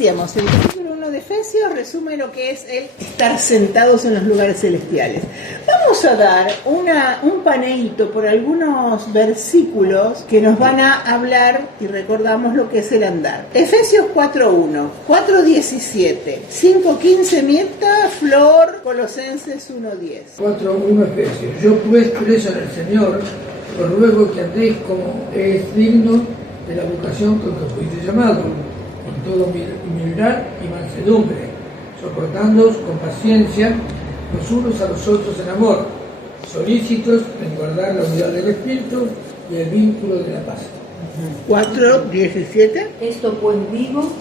decíamos, el capítulo 1 de Efesios resume lo que es el estar sentados en los lugares celestiales. Vamos a dar un paneíto por algunos versículos que nos van a hablar y recordamos lo que es el andar. Efesios 4.1, 4.17, 5.15 Mirta, Flor, Colosenses 1.10. 4.1 Efesios. Yo pues preso en el Señor, os ruego que andéis como es digno de la vocación con que fuiste llamado, con toda humildad y mansedumbre, soportándoos con paciencia los unos a los otros en amor, solícitos en guardar la unidad del Espíritu y el vínculo de la paz. 4.17. Esto pues digo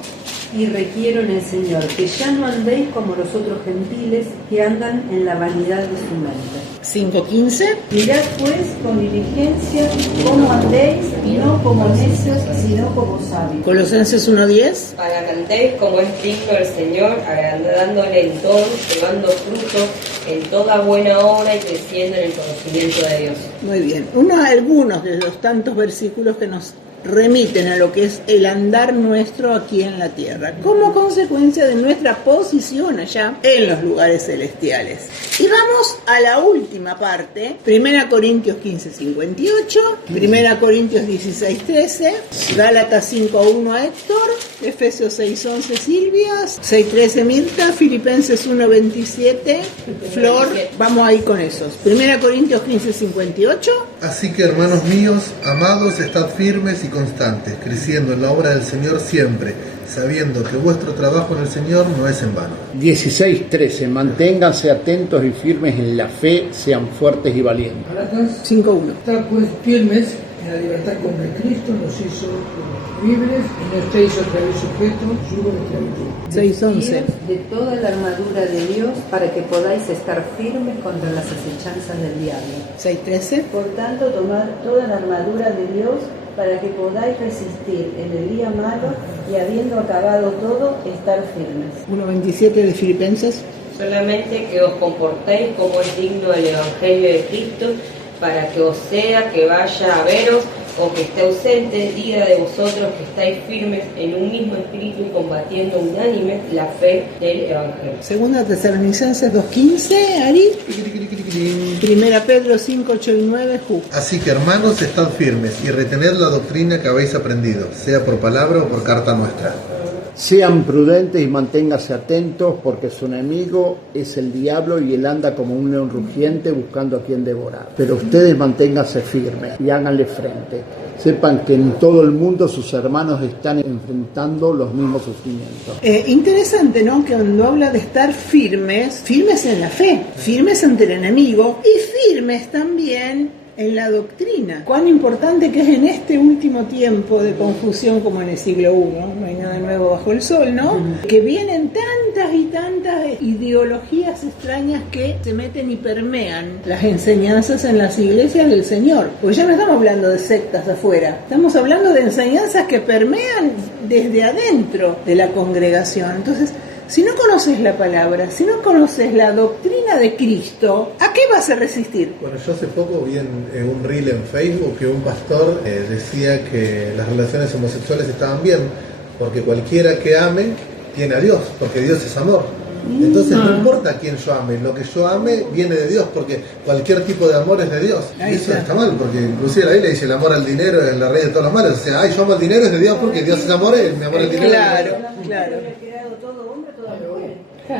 y requiero en el Señor, que ya no andéis como los otros gentiles que andan en la vanidad de su mente. 5.15. Mirad pues con diligencia cómo andéis, y no como necios, sino como sabios. Colosenses 1.10. Para que andéis como es digno el Señor, agradándole en todo, llevando fruto en toda buena obra y creciendo en el conocimiento de Dios. Muy bien. Algunos de los tantos versículos que nos remiten a lo que es el andar nuestro aquí en la tierra, como consecuencia de nuestra posición allá en los lugares celestiales. Y vamos a la última parte, 1 Corintios 15:58, 1 Corintios 16:13, Gálatas 5:1 a Héctor, Efesios 6:11 Silvia, 6:13 Mirta, Filipenses 1:27 Flor. Vamos ahí con esos. 1 Corintios 15:58. Así que, hermanos míos, amados, estad firmes y constantes, creciendo en la obra del Señor siempre, sabiendo que vuestro trabajo en el Señor no es en vano. 16:13. Manténganse atentos y firmes en la fe, sean fuertes y valientes. Gálatas 5:1. Estad pues firmes en la libertad con que Cristo nos hizo libres y no estéis otra vez sujetos a yugo de esclavitud. 6:11. De toda la armadura de Dios para que podáis estar firmes contra las acechanzas del diablo. 6:13. Por tanto, tomad toda la armadura de Dios para que podáis resistir en el día malo y habiendo acabado todo, estar firmes. 1:27 de Filipenses. Solamente que os comportéis como es digno del Evangelio de Cristo, para que os sea que vaya a veros o que esté ausente, diga de vosotros que estáis firmes en un mismo espíritu, combatiendo unánime la fe del Evangelio. Segunda Tesalonicenses 2:15, Ari. Primera Pedro 5:8 y 9, Ju. Así que, hermanos, estad firmes y retened la doctrina que habéis aprendido, sea por palabra o por carta nuestra. Sean prudentes y manténganse atentos, porque su enemigo es el diablo y él anda como un león rugiente buscando a quien devorar. Pero ustedes manténganse firmes y háganle frente. Sepan que en todo el mundo sus hermanos están enfrentando los mismos sufrimientos. Interesante, ¿no? Que cuando habla de estar firmes en la fe, firmes ante el enemigo y firmes también en la doctrina. Cuán importante que es en este último tiempo de confusión como en el siglo I, no hay nada nuevo bajo el sol, ¿no? Que vienen tantas y tantas ideologías extrañas que se meten y permean las enseñanzas en las iglesias del Señor. Porque ya no estamos hablando de sectas afuera, estamos hablando de enseñanzas que permean desde adentro de la congregación. Entonces, si no conoces la palabra, si no conoces la doctrina de Cristo, ¿a qué vas a resistir? Bueno, yo hace poco vi en un reel en Facebook que un pastor decía que las relaciones homosexuales estaban bien, porque cualquiera que ame tiene a Dios, porque Dios es amor. Entonces no importa a quién yo ame, lo que yo ame viene de Dios, porque cualquier tipo de amor es de Dios. Y eso está mal, porque inclusive la Biblia dice el amor al dinero es la raíz de todos los males. O sea, yo amo al dinero, es de Dios, porque Dios es amor y mi amor al dinero. Claro.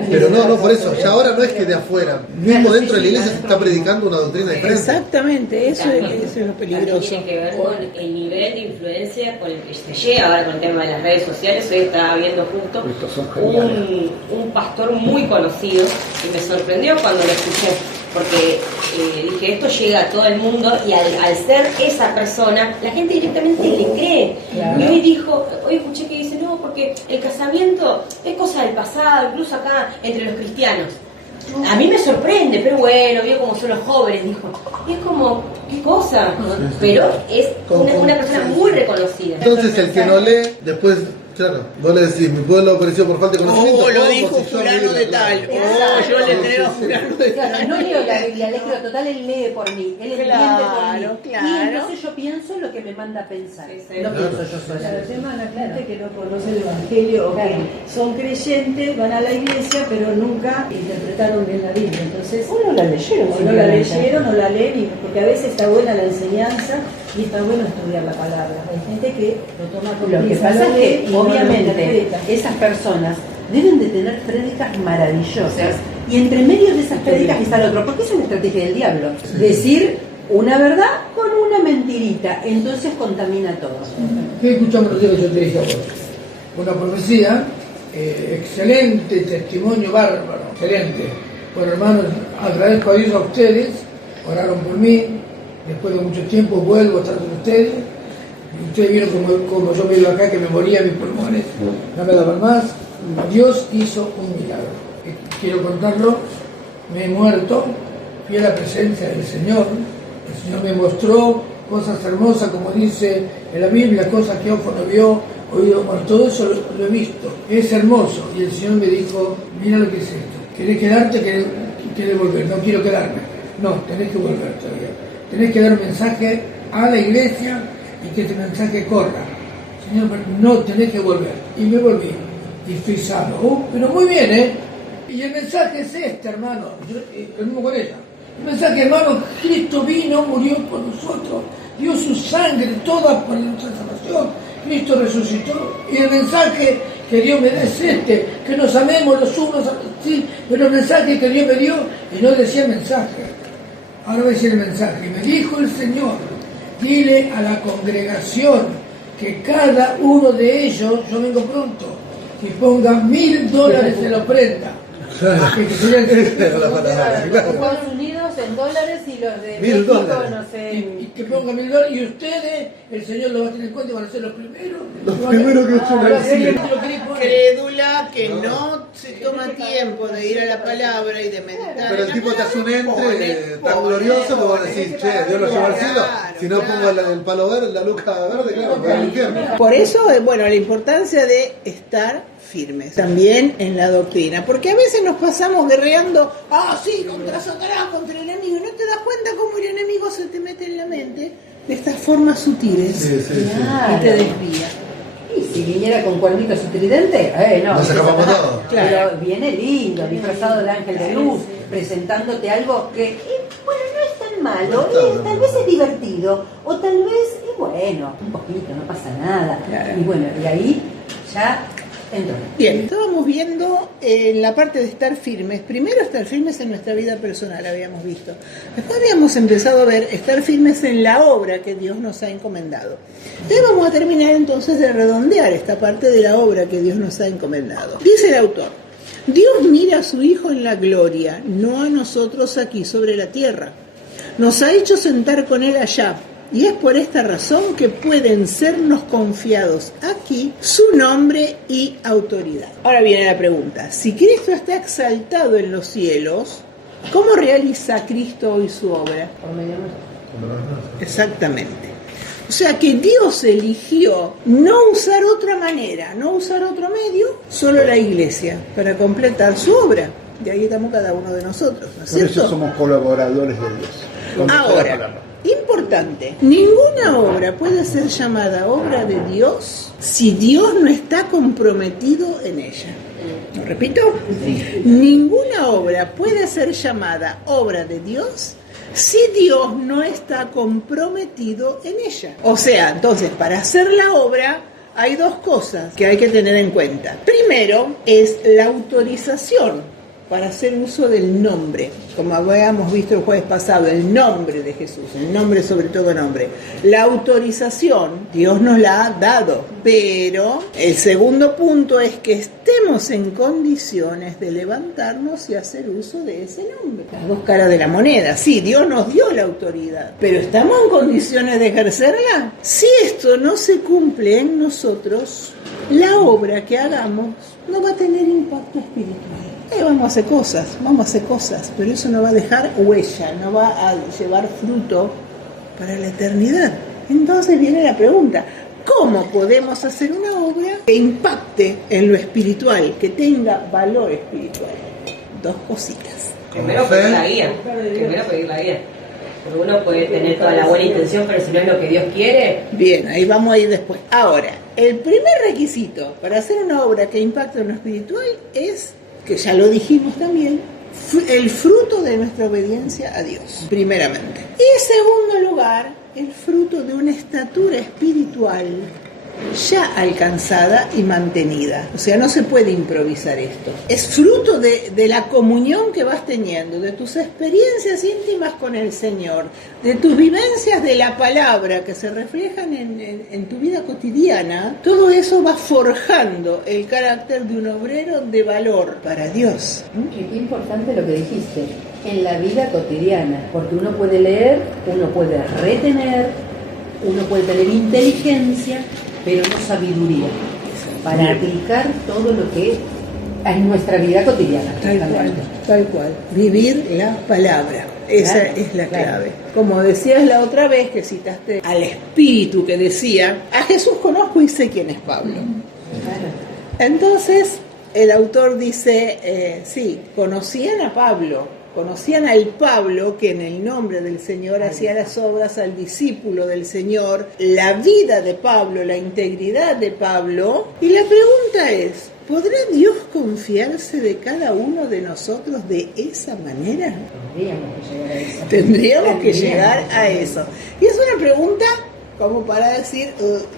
Pero no, por eso, ya ahora no es que de afuera, mismo dentro de la iglesia se está predicando una doctrina diferente. Exactamente, eso es lo peligroso. Tiene que ver con el nivel de influencia con el que se llega ahora con el tema de las redes sociales. Hoy estaba viendo justo un pastor muy conocido y me sorprendió cuando lo escuché, porque dije, esto llega a todo el mundo y al ser esa persona, la gente directamente le cree. Claro. Y hoy escuché que dice, no, porque el casamiento es cosa del pasado, incluso acá entre los cristianos. A mí me sorprende, pero bueno, veo cómo son los jóvenes, dijo. Y es como, ¿qué cosa? Pero es una persona muy reconocida. Entonces el que no lee, después Claro, vos le decís, mi pueblo pereció por falta de conocimiento. Oh, lo ¿cómo? dijo Si yo fulano leí de la- tal. Exacto. Oh, yo le creo a fulano de Claro, tal. no leo la Biblia, leo total, él lee por mí, él entiende por mí. Claro. Y entonces yo pienso lo que me manda a pensar. Sí, sí. No Claro. pienso yo sola. El tema la gente que no conoce el Evangelio o Claro. que son creyentes, van a la iglesia, pero nunca interpretaron bien la Biblia. Entonces, O no la leyeron, o no la simplemente. leyeron o la leen, porque a veces está buena la enseñanza y está bueno estudiar la palabra. Hay gente que lo toma como Lo que pinza, pasa lo es lee que y no lo obviamente interpreta. esas personas deben de tener prédicas maravillosas y entre medio de esas prédicas está el otro, porque es una estrategia del diablo. Decir una verdad con una mentirita, entonces contamina todo. ¿Qué escuchamos los días que yo te dije a vos? Una profecía, excelente testimonio, bárbaro, excelente. Bueno, hermanos, agradezco a Dios a ustedes, oraron por mí, después de mucho tiempo vuelvo a estar con ustedes. Ustedes vieron como yo me iba acá, que me moría mis pulmones, no me daban más. Dios hizo un milagro. Quiero contarlo, me he muerto, fui a la presencia del Señor, el Señor me mostró cosas hermosas, como dice en la Biblia, cosas que ojo no vio, oído, bueno, todo eso lo he visto, es hermoso. Y el Señor me dijo, mira lo que es esto, ¿querés quedarte? ¿Querés volver? No quiero quedarme. No, tenés que volver todavía. Tenés que dar un mensaje a la iglesia y que este mensaje corra. Señor, no, tenés que volver. Y me volví. Y fui sano. Pero muy bien, ¿eh? Y el mensaje es este, hermano. Lo mismo con ella. El mensaje, hermano, Cristo vino, murió por nosotros, dio su sangre toda por nuestra salvación. Cristo resucitó. Y el mensaje que Dios me da es este, que nos amemos los unos a los otros. Sí, pero el mensaje que Dios me dio, y no decía el mensaje. Ahora voy a decir el mensaje. Y me dijo el Señor, dile a la congregación que cada uno de ellos, yo vengo pronto, que ponga $1.000 en la ofrenda. Que serían La palabra, Los claro. Estados Unidos en dólares y los de $1.000, México, no sé. y que ponga $1.000 y ustedes, el Señor los va a tener en cuenta y van a ser los primeros. Los primeros que Ah, van a decir. Crédula que no se toma tiempo de ir a la palabra y de meditar. Pero el tipo te hace un entre tan glorioso que vos decís, che, Dios lo lleva al cielo. Si no pongo el palo verde, la luca verde, claro, me va al infierno. Por eso, bueno, la importancia de estar firmes también en la doctrina, porque a veces nos pasamos guerreando, sí, contra Satanás, contra el enemigo, y no te das cuenta cómo el enemigo se te mete en la mente de estas formas sutiles Sí, sí, sí. Claro. y te desvía. Y si viniera con cuernitos y tridente, no. Nos escapamos Satanás. todos. Pero viene lindo, disfrazado de ángel de luz, presentándote algo que, bueno, no es tan malo, No está, tal vez es divertido, o tal vez, bueno, un poquito, no pasa nada. Claro. Y bueno, y ahí ya entró. Bien, estábamos viendo en la parte de estar firmes. Primero estar firmes en nuestra vida personal, habíamos visto. Después habíamos empezado a ver estar firmes en la obra que Dios nos ha encomendado. Y vamos a terminar entonces de redondear esta parte de la obra que Dios nos ha encomendado. Dice el autor, Dios mira a su Hijo en la gloria, no a nosotros aquí sobre la tierra. Nos ha hecho sentar con Él allá. Y es por esta razón que pueden sernos confiados aquí su nombre y autoridad. Ahora viene la pregunta, si Cristo está exaltado en los cielos, ¿cómo realiza Cristo hoy su obra? Por medio nuestro. Exactamente. O sea que Dios eligió no usar otra manera, no usar otro medio, solo la iglesia, para completar su obra. De ahí estamos cada uno de nosotros, ¿no es Por eso cierto? somos colaboradores de Dios. Ahora, importante, ninguna obra puede ser llamada obra de Dios si Dios no está comprometido en ella. ¿Lo repito? Ninguna obra puede ser llamada obra de Dios si Dios no está comprometido en ella. O sea, entonces, para hacer la obra hay dos cosas que hay que tener en cuenta. Primero es la autorización para hacer uso del nombre, como habíamos visto el jueves pasado, el nombre de Jesús, el nombre sobre todo nombre. La autorización Dios nos la ha dado, pero el segundo punto es que estemos en condiciones de levantarnos y hacer uso de ese nombre. Las dos caras de la moneda, sí, Dios nos dio la autoridad, pero ¿estamos en condiciones de ejercerla? Si esto no se cumple en nosotros, la obra que hagamos no va a tener impacto espiritual. Vamos a hacer cosas, pero eso no va a dejar huella, no va a llevar fruto para la eternidad. Entonces viene la pregunta, ¿cómo podemos hacer una obra que impacte en lo espiritual, que tenga valor espiritual? Dos cositas. Primero pedir la guía. Primero pedir la guía. Porque uno puede tener toda la buena intención, pero si no es lo que Dios quiere. Bien, ahí vamos a ir después. Ahora, el primer requisito para hacer una obra que impacte en lo espiritual es, que ya lo dijimos también, el fruto de nuestra obediencia a Dios, primeramente. Y en segundo lugar, el fruto de una estatura espiritual ya alcanzada y mantenida. O sea, no se puede improvisar esto. Es fruto de la comunión que vas teniendo, de tus experiencias íntimas con el Señor, de tus vivencias de la palabra que se reflejan en tu vida cotidiana. Todo eso va forjando el carácter de un obrero de valor para Dios. Qué importante lo que dijiste, en la vida cotidiana, porque uno puede leer, uno puede retener, uno puede tener inteligencia, pero no sabiduría, para aplicar todo lo que es nuestra vida cotidiana. Tal cual. Vivir la palabra. Esa es la clave. Como decías la otra vez que citaste al Espíritu que decía, a Jesús conozco y sé quién es Pablo. Entonces, el autor dice, sí, conocían a Pablo, conocían al Pablo que en el nombre del Señor hacía las obras, al discípulo del Señor, la vida de Pablo, la integridad de Pablo. Y la pregunta es, ¿podrá Dios confiarse de cada uno de nosotros de esa manera? Tendríamos que llegar a eso. Y es una pregunta como para decir,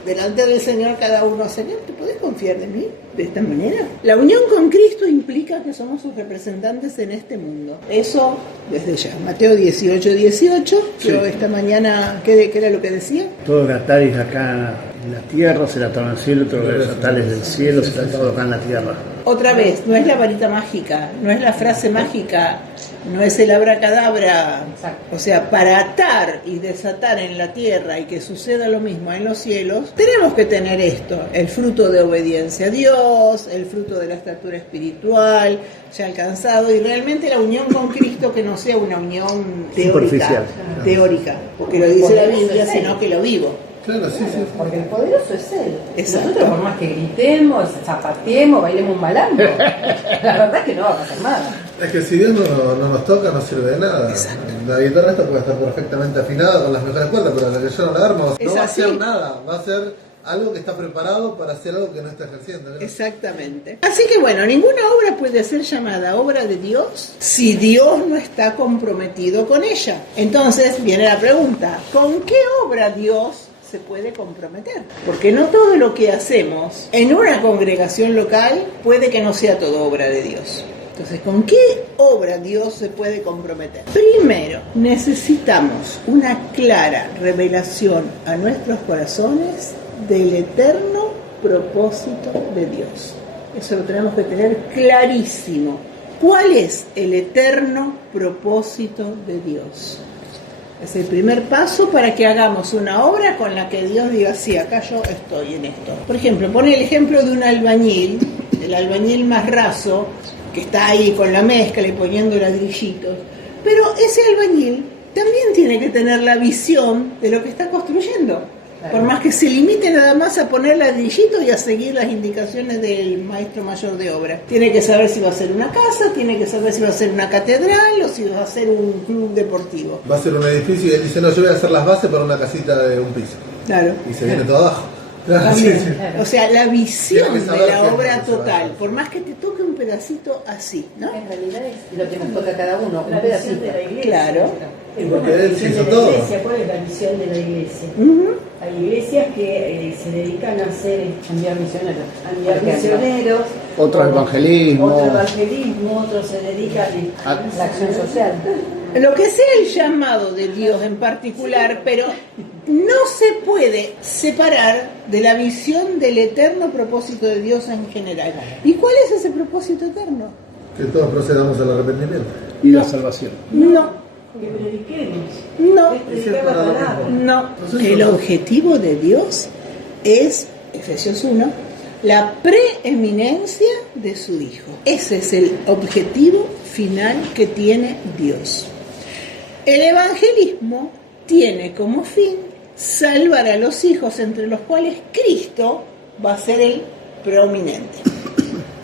delante del Señor cada uno, Señor, ¿te podés confiar de mí de esta manera? La unión con Cristo implica que somos sus representantes en este mundo. Eso desde ya. Mateo 18:18, yo esta mañana, ¿qué era lo que decía? Todo lo que atáis acá en la tierra será atado en el cielo, todo lo que atáis del cielo será atado acá en la tierra. Otra vez, no es la varita mágica, no es la frase mágica, no es el abracadabra. O sea, para atar y desatar en la tierra y que suceda lo mismo en los cielos, tenemos que tener esto, el fruto de obediencia a Dios, el fruto de la estatura espiritual ya alcanzado, y realmente la unión con Cristo que no sea una unión teórica, porque lo dice la Biblia, sino que lo vivo. Claro, sí. Porque el poderoso es Él. Exacto. Nosotros, por más que gritemos, zapateemos, bailemos un malambo, la verdad es que no va a pasar nada. Es que si Dios no nos toca, no sirve de nada. Exacto. La guitarra esta puede estar perfectamente afinada con las mejores cuerdas, pero la que yo no la armo no va a hacer nada, va a ser algo que está preparado para hacer algo que no está ejerciendo, ¿no? Exactamente. Así que bueno, ninguna obra puede ser llamada obra de Dios si Dios no está comprometido con ella. Entonces viene la pregunta, ¿con qué obra Dios se puede comprometer? Porque no todo lo que hacemos en una congregación local puede que no sea todo obra de Dios. Entonces, ¿con qué obra Dios se puede comprometer? Primero, necesitamos una clara revelación a nuestros corazones del eterno propósito de Dios. Eso lo tenemos que tener clarísimo. ¿Cuál es el eterno propósito de Dios? Es el primer paso para que hagamos una obra con la que Dios diga, sí, acá yo estoy en esto. Por ejemplo, pone el ejemplo de un albañil, el albañil más raso, que está ahí con la mezcla y poniendo ladrillitos. Pero ese albañil también tiene que tener la visión de lo que está construyendo. Claro. Por más que se limite nada más a poner ladrillitos y a seguir las indicaciones del maestro mayor de obra. Tiene que saber si va a ser una casa, tiene que saber si va a ser una catedral o si va a ser un club deportivo. Va a ser un edificio y él dice, no, yo voy a hacer las bases para una casita de un piso. Claro. Y se viene todo abajo. Claro, sí. O sea, la visión de la obra total, total, por más que te toque un pedacito así, ¿no? En realidad es lo que nos toca a cada uno, un pedacito de la iglesia. Claro. Porque él se hizo de la todo. iglesia, ¿cuál es la visión de la iglesia? Hay iglesias que se dedican a hacer enviar misioneros. enviar misioneros, Otro evangelismo. otros se dedican a La acción social. Lo que sea el llamado de Dios en particular, pero no se puede separar de la visión del eterno propósito de Dios en general. ¿Y cuál es ese propósito eterno? Que todos procedamos al arrepentimiento. Y la salvación. No. que prediquemos. No. Es predicar la palabra. No. El objetivo de Dios es, Efesios 1, la preeminencia de su Hijo. Ese es el objetivo final que tiene Dios. El evangelismo tiene como fin salvar a los hijos, entre los cuales Cristo va a ser el preeminente,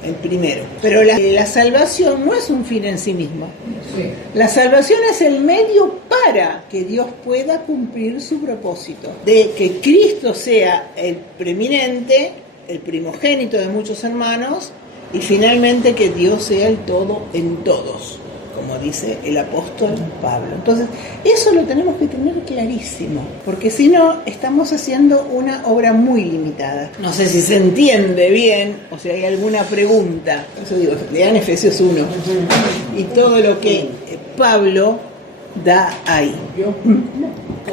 el primero. Pero la salvación no es un fin en sí mismo. Sí. La salvación es el medio para que Dios pueda cumplir su propósito, de que Cristo sea el preeminente, el primogénito de muchos hermanos, y finalmente que Dios sea el todo en todos, como dice el apóstol Pablo. Entonces, eso lo tenemos que tener clarísimo, porque si no, estamos haciendo una obra muy limitada. No sé si se entiende bien, o si hay alguna pregunta. Eso digo, lean Efesios 1, y todo lo que Pablo da ahí.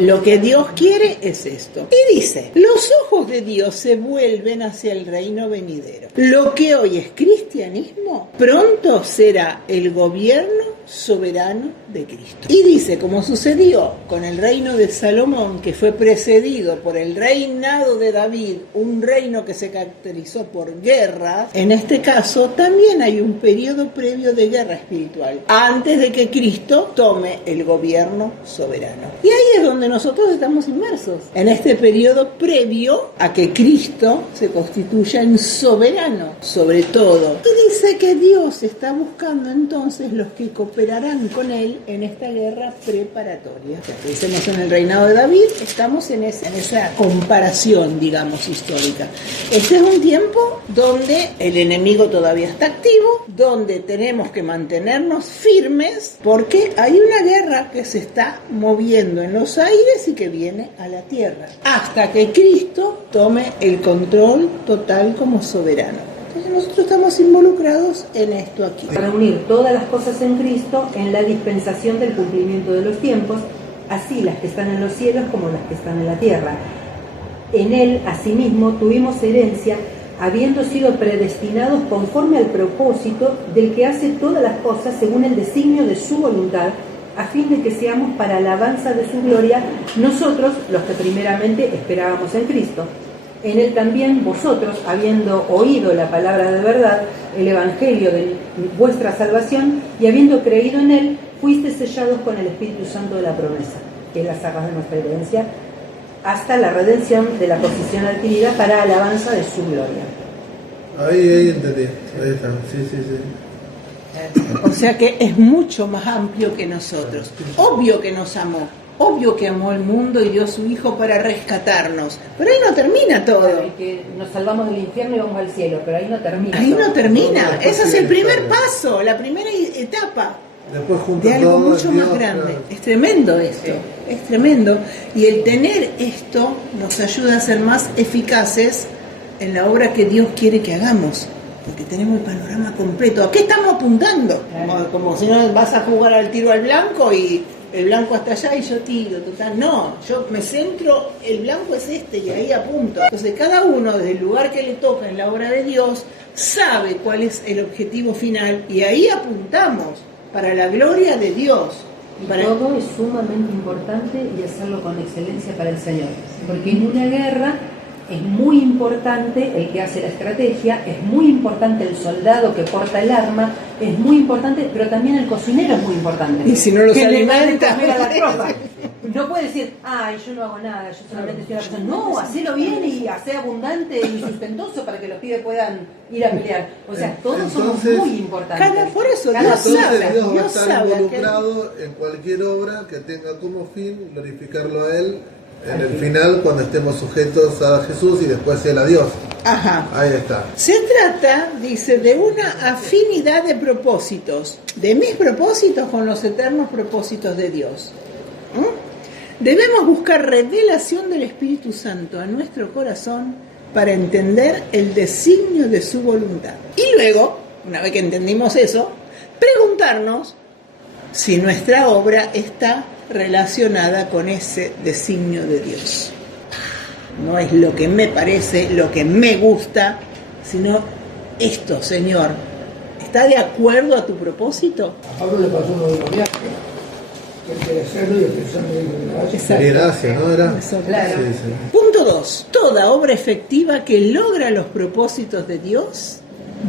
Lo que Dios quiere es esto. Y dice, los ojos de Dios se vuelven hacia el reino venidero. Lo que hoy es cristianismo, pronto será el gobierno soberano de Cristo. Y dice, como sucedió con el reino de Salomón, que fue precedido por el reinado de David, un reino que se caracterizó por guerras, en este caso también hay un periodo previo de guerra espiritual, antes de que Cristo tome el gobierno soberano. Y ahí es donde nosotros estamos inmersos, en este periodo previo a que Cristo se constituya en soberano sobre todo. Y dice que Dios está buscando entonces los que cooperarán con él en esta guerra preparatoria. O sea, que decimos en el reinado de David, estamos en esa comparación, digamos, histórica. Este es un tiempo donde el enemigo todavía está activo, donde tenemos que mantenernos firmes, porque hay una guerra que se está moviendo en los aires y que viene a la tierra, hasta que Cristo tome el control total como soberano. Entonces nosotros estamos involucrados en esto aquí. Reunir todas las cosas en Cristo en la dispensación del cumplimiento de los tiempos, así las que están en los cielos como las que están en la tierra. En Él, asimismo, tuvimos herencia, habiendo sido predestinados conforme al propósito del que hace todas las cosas según el designio de su voluntad, a fin de que seamos para alabanza de su gloria, nosotros, los que primeramente esperábamos en Cristo. En Él también vosotros, habiendo oído la palabra de verdad, el evangelio de vuestra salvación, y habiendo creído en Él, fuisteis sellados con el Espíritu Santo de la promesa, que es las arras de nuestra herencia, hasta la redención de la posesión adquirida para alabanza de su gloria. Ahí entendí, ahí está, sí. O sea que es mucho más amplio que nosotros. Obvio que nos amó, obvio que amó el mundo y dio a su hijo para rescatarnos, pero ahí no termina todo. Claro, y que nos salvamos del infierno y vamos al cielo, pero ahí no termina. Ahí no termina, Después ese es sigue el primer todo. paso, la primera etapa Después junto de algo todo, mucho Dios, más grande. claro. Es tremendo esto, es tremendo. Y el tener esto nos ayuda a ser más eficaces en la obra que Dios quiere que hagamos, porque tenemos el panorama completo. ¿A qué estamos apuntando? Como si no vas a jugar al tiro al blanco y el blanco hasta allá y yo tiro, total. No, yo me centro, el blanco es este y ahí apunto. Entonces cada uno desde el lugar que le toca en la obra de Dios sabe cuál es el objetivo final y ahí apuntamos para la gloria de Dios. Todo es sumamente importante y hacerlo con excelencia para el Señor, porque en una guerra es muy importante el que hace la estrategia, es muy importante el soldado que porta el arma, es muy importante, pero también el cocinero es muy importante. Y si no los que le da de alimenta. comer a la tropa. No puede decir, ay, yo no hago nada, yo solamente estoy en la persona. No, hacelo bien y hacé abundante y sustentoso para que los pibes puedan ir a pelear. O sea, todos somos muy importantes. Por eso Cada Dios pieza. sabe, Dios va a Dios estar sabe involucrado en cualquier obra que tenga como fin glorificarlo a Él en el final, cuando estemos sujetos a Jesús y después Él a Dios. Ajá. Ahí está. Se trata, dice, de una afinidad de propósitos, de mis propósitos con los eternos propósitos de Dios. Debemos buscar revelación del Espíritu Santo a nuestro corazón para entender el designio de su voluntad. Y luego, una vez que entendimos eso, preguntarnos si nuestra obra está relacionada con ese designio de Dios. No es lo que me parece, lo que me gusta, sino esto, Señor, ¿está de acuerdo a tu propósito? A Pablo le pasó uno de los viajes, que él quería hacerlo y el Señor le dijo que lo haga. Exacto. Y gracias, ¿no? Era. Claro. Sí. Punto 2. Toda obra efectiva que logra los propósitos de Dios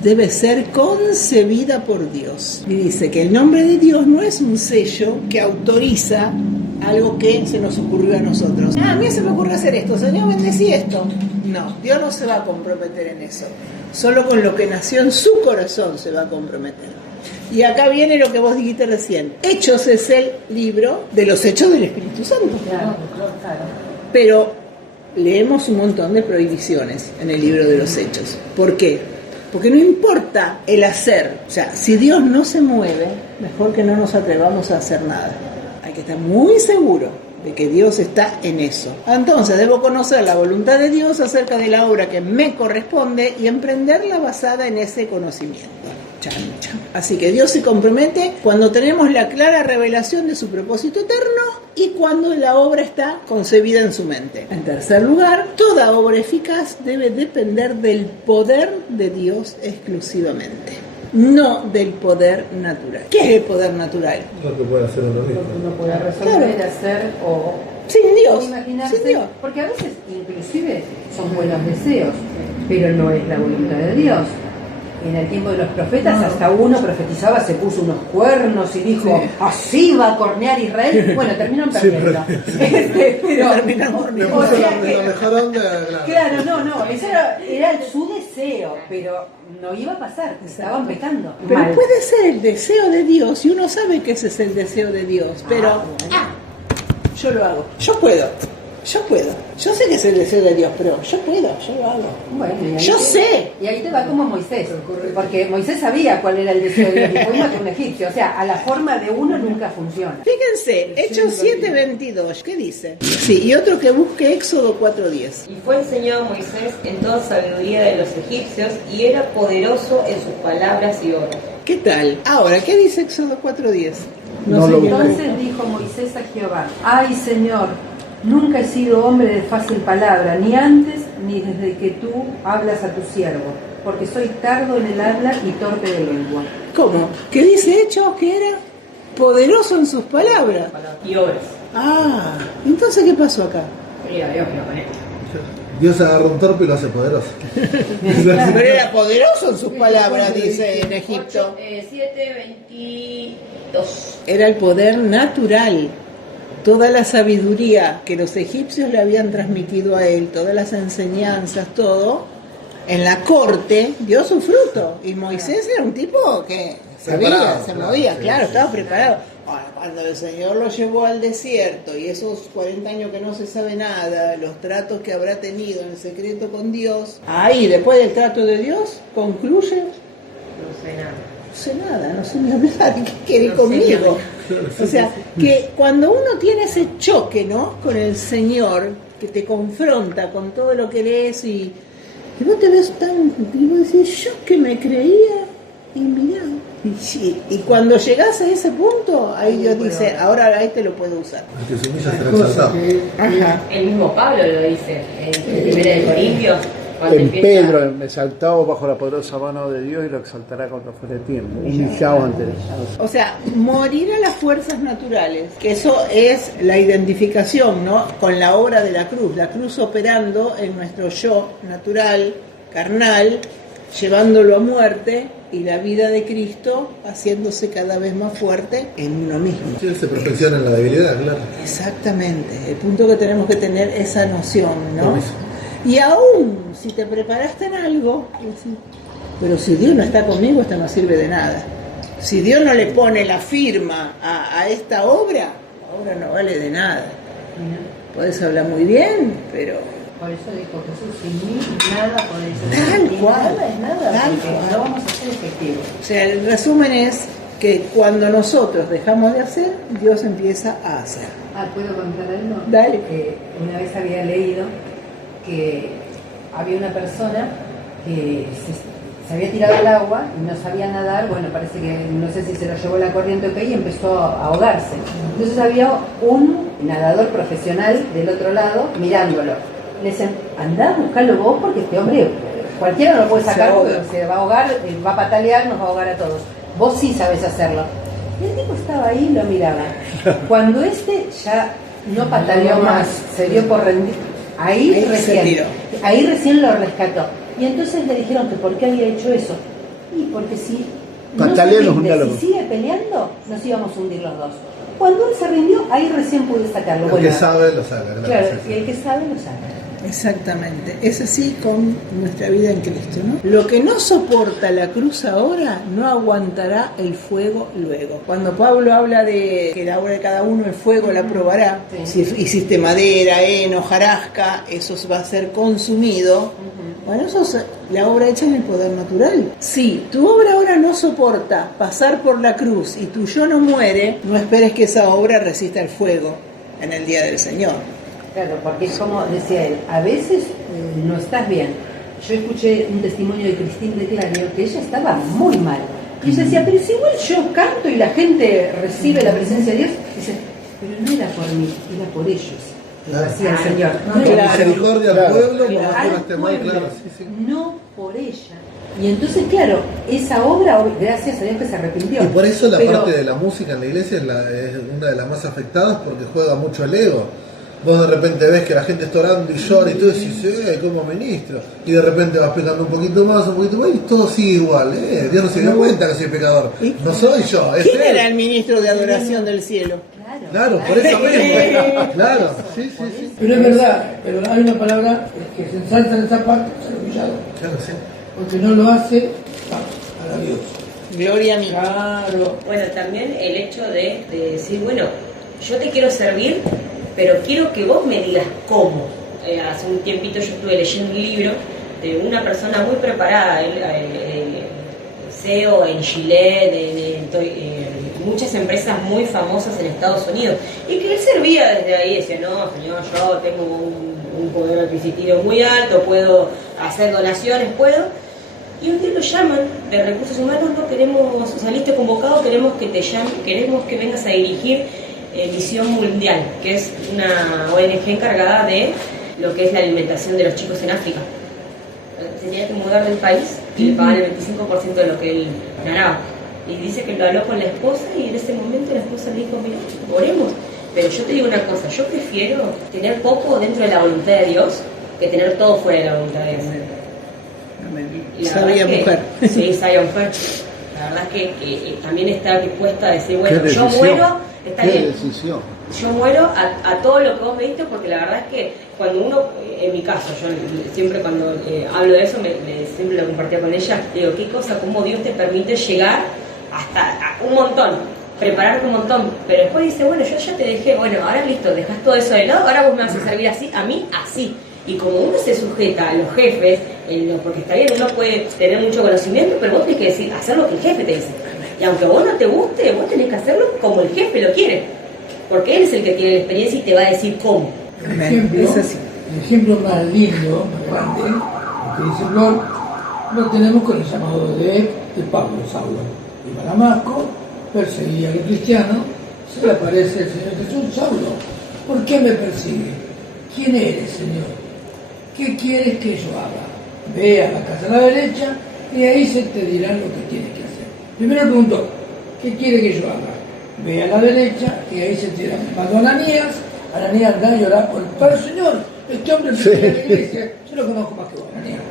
debe ser concebida por Dios. Y dice que el nombre de Dios no es un sello que autoriza algo que se nos ocurrió a nosotros. A mí se me ocurrió hacer esto, Señor, bendecí esto. No, Dios no se va a comprometer en eso. Solo con lo que nació en su corazón se va a comprometer. Y acá viene lo que vos dijiste recién. Hechos es el libro de los hechos del Espíritu Santo. Claro. Pero leemos un montón de prohibiciones en el libro de los hechos. ¿Por qué? Porque no importa el hacer. O sea, si Dios no se mueve, mejor que no nos atrevamos a hacer nada. Hay que estar muy seguro de que Dios está en eso. Entonces debo conocer la voluntad de Dios acerca de la obra que me corresponde y emprenderla basada en ese conocimiento. Chan, chan. Así que Dios se compromete cuando tenemos la clara revelación de su propósito eterno y cuando la obra está concebida en su mente. En tercer lugar, toda obra eficaz debe depender del poder de Dios exclusivamente, no del poder natural. ¿Qué es el poder natural? Lo que puede hacer uno mismo. Uno puede resolver, Claro. hacer o Sin Dios, imaginarse, sin Dios. porque a veces inclusive son buenos deseos, pero no es la voluntad de Dios. En el tiempo de los profetas, hasta uno profetizaba, se puso unos cuernos y dijo, así va a cornear Israel. Bueno, terminaron perdiendo. Pero, Terminaron Le o puso sea la que- mejor onda. claro, no, ese era su deseo, pero no iba a pasar, estaban pecando. Pero Mal. puede ser el deseo de Dios y uno sabe que ese es el deseo de Dios, pero yo lo hago, yo puedo. Yo sé que es el deseo de Dios, pero yo puedo, yo lo hago. Bueno, y ahí Yo te- sé. Y ahí te va como Moisés, porque Moisés sabía cuál era el deseo de Dios y fue mató a un egipcio. O sea, a la forma de uno nunca funciona. Fíjense, Hechos 7:22, ¿qué dice? Sí, y otro que busque Éxodo 4:10. Y fue enseñado a Moisés en toda sabiduría de los egipcios y era poderoso en sus palabras y obras. ¿Qué tal? Ahora, ¿qué dice Éxodo 4:10? No lo sé qué busco. Entonces dijo Moisés a Jehová, ay Señor, nunca he sido hombre de fácil palabra, ni antes ni desde que tú hablas a tu siervo, porque soy tardo en el habla y torpe de lengua. ¿Cómo? ¿Qué dice Hechos que era poderoso en sus palabras? Y obras. Ah, entonces ¿qué pasó acá? Quería Dios que lo conecte. Dios agarra un torpe y lo hace poderoso. Pero era poderoso en sus palabras, dice en Egipto. 7:22. Era el poder natural. Toda la sabiduría que los egipcios le habían transmitido a él, todas las enseñanzas, todo, en la corte dio su fruto. Y Moisés era un tipo que sabía, Preparado, se claro, movía, sí, claro, sí, estaba sí. preparado. Ahora, cuando el Señor lo llevó al desierto y esos 40 años que no se sabe nada, los tratos que habrá tenido en secreto con Dios, ahí después del trato de Dios, concluye, No sé nada. no sé nada, no sé ni hablar, ¿qué quiere No sé conmigo? ni O sea, que cuando uno tiene ese choque, ¿no? Con el Señor, que te confronta con todo lo que lees y vos te ves tan... Y vos decís, yo que me creía y mirá. Y cuando llegás a ese punto, ahí Dios dice, ahora a este lo puedo usar. El que se humilla será Cosa exaltado. que Ajá. El mismo Pablo lo dice en 1 de Corintios. Cuando En empieza- Pedro, exaltado bajo la poderosa mano de Dios y lo exaltará cuando fuere tiempo. Humillado ante Dios. O sea, morir a las fuerzas naturales, que eso es la identificación, ¿no? Con la obra de la cruz operando en nuestro yo natural, carnal, llevándolo a muerte y la vida de Cristo haciéndose cada vez más fuerte en uno mismo. Sí, él se perfecciona en la debilidad, claro. Exactamente, el punto que tenemos que tener esa noción, ¿no? Por eso. Y aún si te preparaste en algo, decís, pero si Dios no está conmigo, esto no sirve de nada. Si Dios no le pone la firma a esta obra, la obra no vale de nada. Podés hablar muy bien, pero Por eso dijo Jesús, sin mí nada podéis Tal hacer. Y cual, nada es nada, tal porque cual. no vamos a ser efectivos. o sea, el resumen es que cuando nosotros dejamos de hacer, Dios empieza a hacer. ¿Puedo contar algo? Dale. Una vez había leído que había una persona que se había tirado al agua y no sabía nadar, bueno, parece que no sé si se lo llevó la corriente o qué, y empezó a ahogarse. Entonces había un nadador profesional del otro lado mirándolo. Le decían, andá, buscalo vos porque este hombre, cualquiera no lo puede sacar Se porque ahoga. se va a ahogar, va a patalear, nos va a ahogar a todos. Vos sí sabés hacerlo. Y el tipo estaba ahí y lo miraba. Cuando este ya no pataleó más, se dio por rendir, Ahí se tiró. ahí recién lo rescató. Y entonces le dijeron que por qué había hecho eso. Y porque si Pantaleón es un rinde. diálogo. Si sigue peleando, nos íbamos a hundir los dos. Cuando él se rindió, ahí recién pude sacarlo. El que sabe lo saca. Claro, y el que sabe lo saca. Exactamente, es así con nuestra vida en Cristo, ¿no? Lo que no soporta la cruz ahora, no aguantará el fuego luego. Cuando Pablo habla de que la obra de cada uno, el fuego la probará, si hiciste madera, heno, hojarasca, eso va a ser consumido. Bueno, eso es la obra hecha en el poder natural. Si tu obra ahora no soporta pasar por la cruz y tu yo no muere, no esperes que esa obra resista el fuego en el día del Señor. Claro, porque es como decía él, a veces no estás bien. Yo escuché un testimonio de Cristín de Clario que ella estaba muy mal. Y ella decía, pero si igual yo canto y la gente recibe la presencia de Dios, dice, pero no era por mí, era por ellos. Lo hacía el Señor. La misericordia al pueblo, Claro, como al esté mal, pueblo, claro, sí. no por ella. Y entonces, claro, esa obra, gracias a Dios que se arrepintió. Y por eso la Pero- parte de la música en la iglesia es una de las más afectadas porque juega mucho el ego. Vos de repente ves que la gente está orando y llora y tú decís, como ministro. Y de repente vas pecando un poquito más y todo sigue igual. Dios no se dio cuenta que soy pecador. No soy yo, es ¿Quién él. era el ministro de adoración del cielo? Claro, por eso mismo. Claro, sí. Pero es verdad, pero hay una palabra que se ensalza en esa parte, es el humillado. Claro, sí. Porque no lo hace para Dios. Gloria a mí. Claro. Bueno, también el hecho de decir, bueno, yo te quiero servir, pero quiero que vos me digas cómo. Hace un tiempito yo estuve leyendo un libro de una persona muy preparada, CEO en Chile, de muchas empresas muy famosas en Estados Unidos, y que él servía desde ahí, decía, no, señor, yo tengo un poder adquisitivo muy alto, puedo hacer donaciones, puedo. Y un día lo llaman de recursos humanos, no queremos, saliste convocado, queremos que te llamen, queremos que vengas a dirigir Visión Mundial, que es una ONG encargada de lo que es la alimentación de los chicos en África. Tenía que mudar del país y le pagaban el 25% de lo que él ganaba. Y dice que lo habló con la esposa y en ese momento la esposa le dijo, mira, oremos. Pero yo te digo una cosa, yo prefiero tener poco dentro de la voluntad de Dios que tener todo fuera de la voluntad de Dios. Y la Sabia verdad es que- mujer. Sí, sabia mujer. La verdad es que también está dispuesta a decir, bueno, Qué yo decisión. muero, está Qué bien. decisión. Yo muero a todo lo que vos me diste, porque la verdad es que cuando uno, en mi caso, yo siempre cuando hablo de eso, siempre lo compartía con ella, digo, qué cosa, cómo Dios te permite llegar hasta un montón, prepararte un montón, pero después dice, bueno, yo ya te dejé, bueno, ahora listo, dejas todo eso de lado, ahora vos me vas a servir así, a mí así. Y como uno se sujeta a los jefes, porque está bien, uno puede tener mucho conocimiento, pero vos tenés que decir, hacer lo que el jefe te dice. Y aunque a vos no te guste, vos tenés que hacerlo como el jefe lo quiere. Porque él es el que tiene la experiencia y te va a decir cómo. El ejemplo más lindo, más grande, que dice Flor, lo tenemos con el llamado de Pablo, Saulo. Iba a Damasco, perseguía a los cristianos, se le aparece el Señor Jesús, Saulo, ¿por qué me persigue? ¿Quién eres, Señor? ¿Qué quieres que yo haga? Ve a la casa a la derecha y ahí se te dirán lo que tienes que hacer. Primero preguntó, ¿qué quiere que yo haga? Ve a la derecha y ahí se te dirán. Mandó a Ananías anda a llorar por el Señor, este hombre es de la iglesia, yo lo conozco más que vos, Ananías.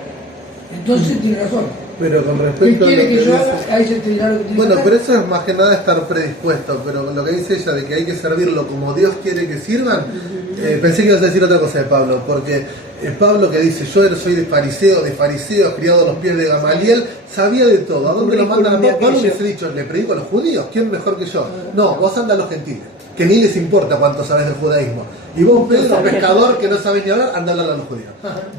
Entonces tiene razón. Pero con ¿Qué respecto a lo quiere que yo dice- haga? Ahí se te dirá lo que tienes Bueno, que pero hacer. eso es más que nada estar predispuesto, pero lo que dice ella de que hay que servirlo como Dios quiere que sirvan, pensé que ibas a decir otra cosa de Pablo, porque Pablo que dice, yo soy de fariseos, criado a los pies de Gamaliel, sabía de todo. ¿A dónde lo mandan? Pablo hubiese dicho, le predico a los judíos, ¿quién mejor que yo? No, vos anda a los gentiles, que ni les importa cuánto sabes del judaísmo. Y vos, Pedro, pescador que no sabes ni hablar, anda a los judíos.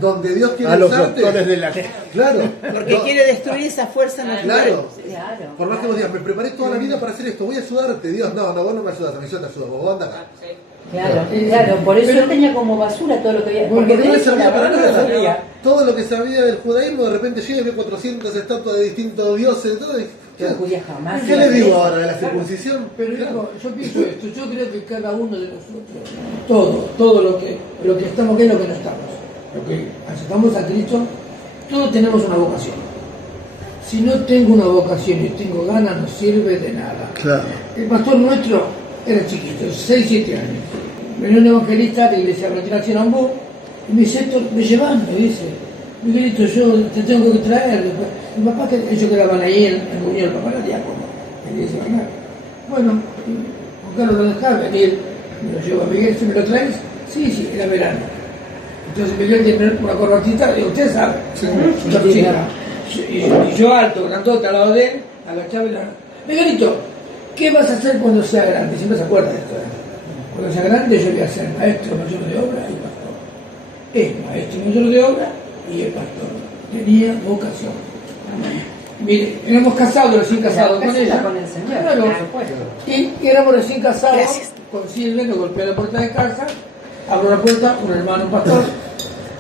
Donde Dios quiere A los usarte, doctores de la... claro. Porque quiere destruir esa fuerza natural. Claro. Claro. Por más que vos digas, me preparé toda la vida para hacer esto, voy a ayudarte. Dios, no, vos no me ayudas, a mí yo te ayudo, vos anda acá. Claro, por eso él tenía como basura todo lo que había. Porque de no le eso, servía la para verdad, no nada. sabía. Todo lo que sabía del judaísmo, de repente llega y ve 400 estatuas de distintos dioses, de todo. Yo no judía jamás. ¿Qué le digo ahora de la circuncisión? Pero hijo, yo pienso esto, yo creo que cada uno de nosotros, todo lo que estamos, ¿qué es lo que no estamos? Lo que aceptamos a Cristo, todos tenemos una vocación. Si no tengo una vocación y tengo ganas, no sirve de nada. Claro. El pastor nuestro era chiquito, 6, 7 años. Venía un evangelista de la iglesia Retiración Ambú y me dice, Héctor, me llevan, me dice, Miguelito, yo te tengo que traer. Mi papá, que ellos quedaban ahí en Buñuel, el papá era diácono, en la iglesia Bernal. Bueno, Juan Carlos lo dejaba venir, me lo llevo a Miguel, ¿se me lo traes? Sí, era verano. Entonces Miguel tiene una corbatita, digo, usted sabe, y yo alto, grandote al lado de él, agachado y la... Miguelito, ¿qué vas a hacer cuando sea grande? Siempre se acuerda de esto. Cuando sea grande yo voy a ser maestro mayor de obra y pastor. Es maestro mayor de obra y es pastor. Tenía vocación. Mire, éramos casados, recién casados con ella. Con el Señor, Claro. por supuesto. Y éramos recién casados. Gracias. Con Silvia, me golpea la puerta de casa, abro la puerta, un hermano pastor,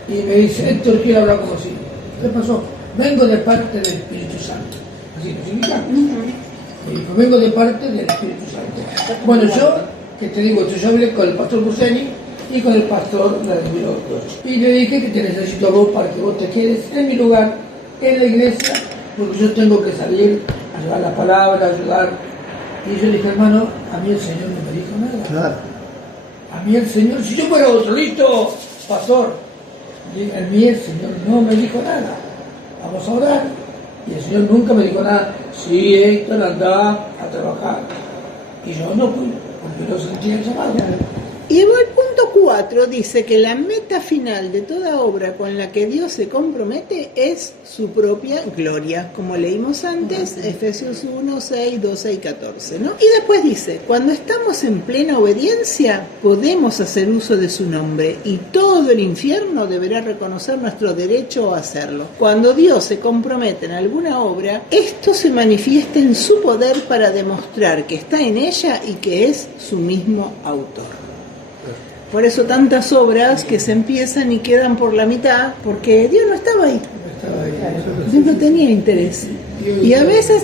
y me dice, Héctor, quiero hablar con Silvia. ¿Qué pasó? Vengo de parte del Espíritu Santo. Así nos indicamos. Me dijo, vengo de parte del Espíritu Santo. Bueno, yo, que te digo, yo hablé con el pastor Buseni y con el pastor Vladimir Ortoch. Y le dije que te necesito a vos para que vos te quedes en mi lugar, en la iglesia, porque yo tengo que salir a llevar la palabra, a ayudar. Y yo le dije, hermano, a mí el Señor no me dijo nada. Claro. A mí el Señor, si yo fuera otro, listo, pastor. A mí el Señor no me dijo nada. Vamos a orar. Y el Señor nunca me dijo nada. Sí, Héctor, anda a trabajar. Y yo no pude, porque no sentía el llamado. Y el punto 4 dice que la meta final de toda obra con la que Dios se compromete es su propia gloria, como leímos antes, Efesios 1, 6, 12 y 14, ¿no? Y después dice, cuando estamos en plena obediencia, podemos hacer uso de su nombre y todo el infierno deberá reconocer nuestro derecho a hacerlo. Cuando Dios se compromete en alguna obra, esto se manifiesta en su poder para demostrar que está en ella y que es su mismo autor. Por eso tantas obras que se empiezan y quedan por la mitad, porque Dios no estaba ahí. Dios no tenía interés. Y a veces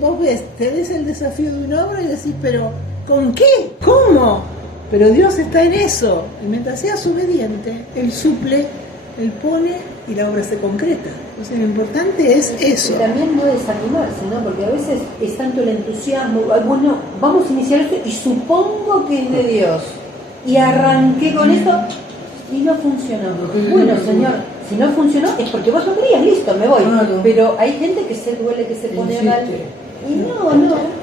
vos ves, tenés el desafío de una obra y decís, pero ¿con qué? ¿Cómo? Pero Dios está en eso. Y mientras seas obediente, Él suple, Él pone y la obra se concreta. O sea, lo importante es eso. Y también no desanimarse, ¿no? Porque a veces es tanto el entusiasmo, bueno, vamos a iniciar esto y supongo que es de Dios. Y arranqué con esto y no funcionó. Bueno, Señor, si no funcionó es porque vos no querías, listo, me voy. Pero hay gente que se duele, que se pone mal. Y no.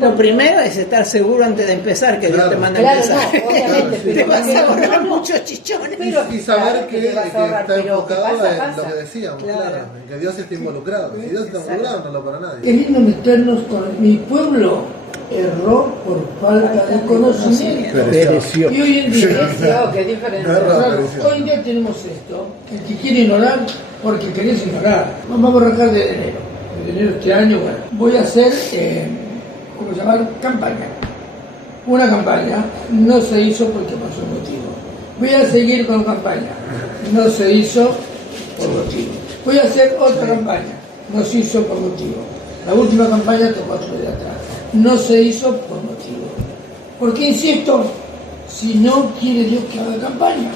Lo primero es estar seguro antes de empezar que Dios te manda a empezar. No, obviamente, Te pero vas a ahorrar no. muchos chichones. Pero- Y saber claro que te vas a ahorrar, está pero enfocado pasa. en lo que decíamos, Claro. claro, en que Dios está involucrado. Si Dios está involucrado, no lo para nadie. Es lindo meternos con mi pueblo. Erró por falta de conocimiento. Pereció. Y hoy en día, Qué diferente. claro, hoy en día tenemos esto. El que quiere ignorar, porque querés ignorar. Vamos a arrancar de enero. De enero este año, bueno, voy a hacer, ¿cómo se llama? Campaña. Una campaña no se hizo porque pasó un motivo. Voy a seguir con campaña. No se hizo por motivo. Voy a hacer otra campaña. No se hizo por motivo. La última campaña tomó 4 días atrás. No se hizo por motivo. ¿Por qué insisto? Si no quiere Dios que haga campaña.